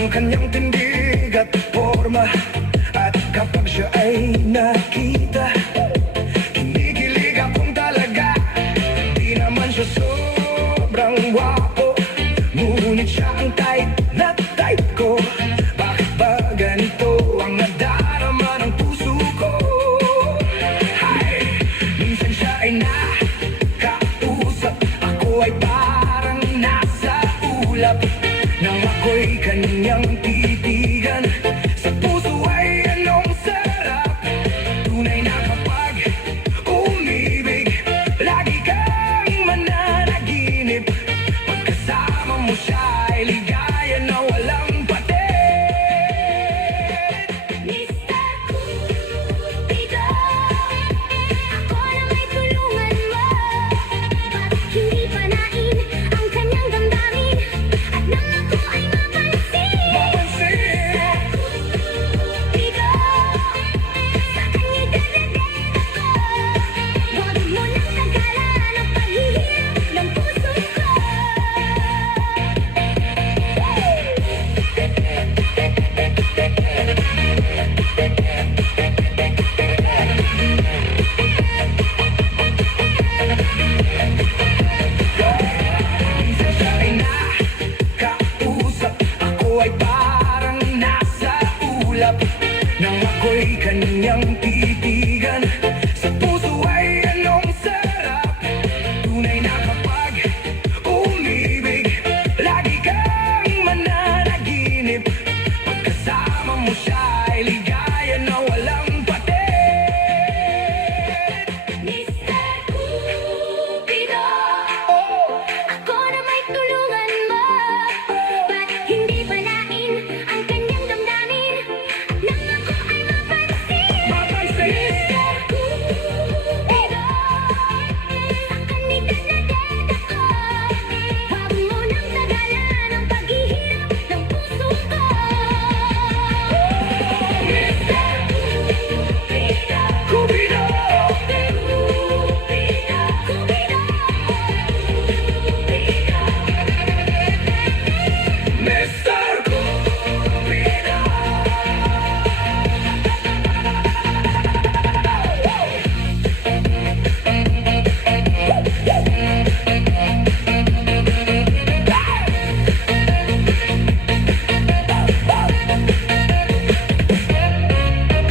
ang kanyang tindig at forma. At kapag siya ay nakita, kinikilig akong talaga. Di naman siya sobrang wapo, ngunit siya ang type na type ko. Bakit ba ganito ang nadarama ng puso ko? Ay, minsan siya ay nakausap, ako ay parang nasa ulap. Nang ako'y kanyang titigan, sa puso ay anong sarap. Tunay na kapag umibig, lagi kang mananaginip. Pagkasama mo siya